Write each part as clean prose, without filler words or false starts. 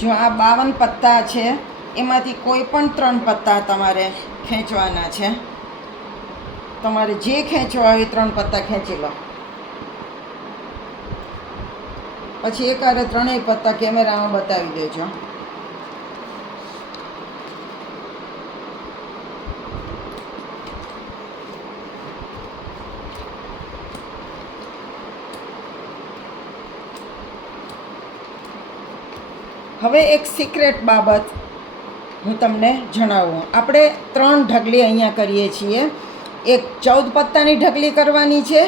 જો આ 52 પત્તા છે, એમાંથી કોઈ પણ 3 પત્તા તમારે ખેંચવાના છે. તમારે જે ખેંચવા હોય 3 પત્તા ખેંચી લો. પછી એકારે 3 પત્તા કેમેરામાં બતાવી દેજો. હવે એક સિક્રેટ બાબત હું તમને જણાવું. આપણે 3 ઢગલી અહીંયા કરીએ છીએ. એક 14 પત્તાની ઢગલી કરવાની છે,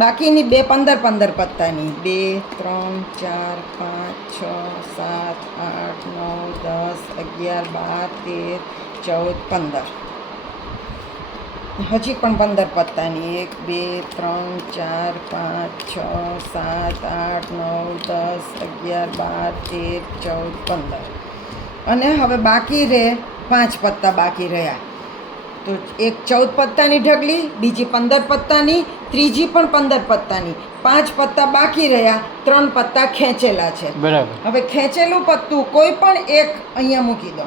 બાકીની 2 15 પત્તાની. 2 3 4 5 6 7 8 9 10 11 12 13 14 15. હજી પણ 15 પત્તાની. 1 2 3 4 5 6 7 8 9 10 11 12 13 14 15. અને હવે બાકી રહે 5 પત્તા બાકી રહ્યા. તો એક 14 પત્તાની ઢગલી, બીજી 15 પત્તાની, ત્રીજી પણ 15 પત્તાની. 5 પત્તા બાકી રહ્યા, 3 પત્તા ખેંચેલા છે. બરાબર. હવે ખેંચેલું પત્તું કોઈ પણ એક અહીંયા મૂકી દો.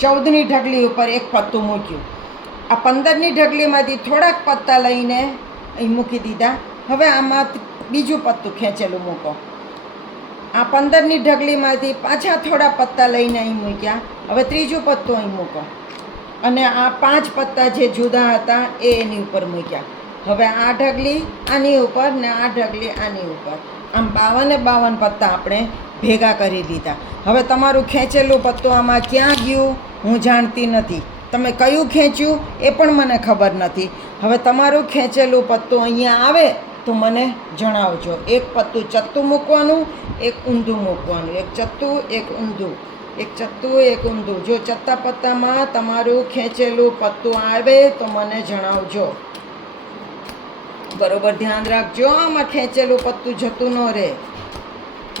14ની ઢગલી ઉપર એક પત્તું મૂક્યું. આ 15ની ઢગલીમાંથી થોડાક પત્તા લઈને અહીં મૂકી દીધા. હવે આમાં બીજું પત્તું ખેંચેલું મૂકો. આ 15ની ઢગલીમાંથી પાછા થોડા પત્તા લઈને અહીં મૂક્યા. હવે ત્રીજું પત્તું અહીં મૂકો. અને આ 5 પત્તા જે જુદા હતા એ એની ઉપર મૂક્યા. હવે આ ઢગલી આની ઉપર ને આ ઢગલી આની ઉપર. આમ 52 પત્તા આપણે ભેગા કરી દીધા. હવે તમારું ખેંચેલું પત્તું આમાં ક્યાં ગયું હું જાણતી નથી. તમે કયું ખેંચ્યું એ પણ મને ખબર નથી. હવે તમારું ખેંચેલું પત્તું અહીંયા આવે તો મને જણાવજો. એક પત્તું ચત્તું મૂકવાનું, એક ઊંધું મૂકવાનું. એક ચત્તું, એક ઊંધું, એક ચત્તું, એક ઊંધું. જો ચત્તા પત્તામાં તમારું ખેંચેલું પત્તું આવે તો મને જણાવજો. બરોબર ધ્યાન રાખજો, આમાં ખેંચેલું પત્તું જતું ન રહે.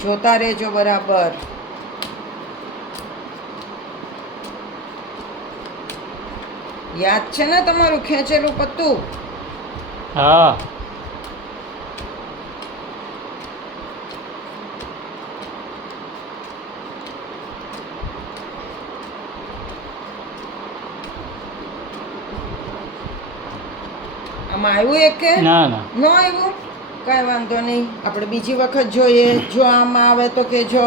જોતા રહેજો બરાબર. યાદ છે ને તમારું ખેંચેલું પત્તું? હા. આમાં આવ્યું એક કે ના ના ન આવ્યું? કાંઈ વાંધો નહીં, આપણે બીજી વખત જોઈએ. જો આમાં આવે તો કહેજો.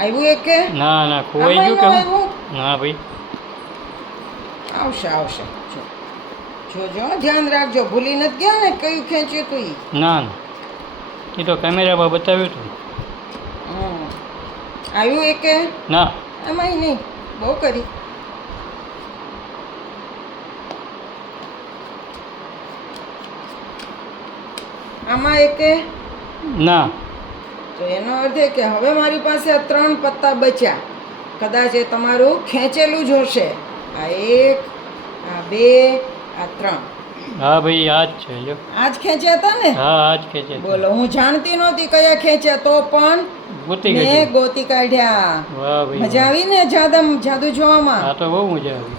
આવ્યું એક કે ના ના ખોવાઈ આમાંય ગયું ન કે આવ્યું? ના ભાઈ. આવશે આવશે. જોજો ધ્યાન રાખજો. ભૂલી નથી ગયા ને કયું ખેંચ્યું તું ઈ? ના ના એ તો કેમેરામાં બતાવ્યું હતું. આવ્યું એક કે ના એમાંય નહીં? બહુ કરી. આમાં એક કે ના તો એનો અર્થ એ કે હવે મારી પાસે આ 3 પત્તા બચ્યા. કદાચ એ તમારું ખેંચેલું જ હશે. આ 1, આ 2, આ 3. હા ભાઈ આ જ છે. જો આજ ખેંચ્યા હતા ને? હા આ જ ખેંચે છે. બોલો, હું જાણતી નહોતી કયા ખેંચ્યા, તો પણ ગોતી મેં ગઈ. ગોતી કાઢ્યા. વાહ ભાઈ મજા આવી ને જાદુ જોવામાં? હા તો બહુ મજા આવી.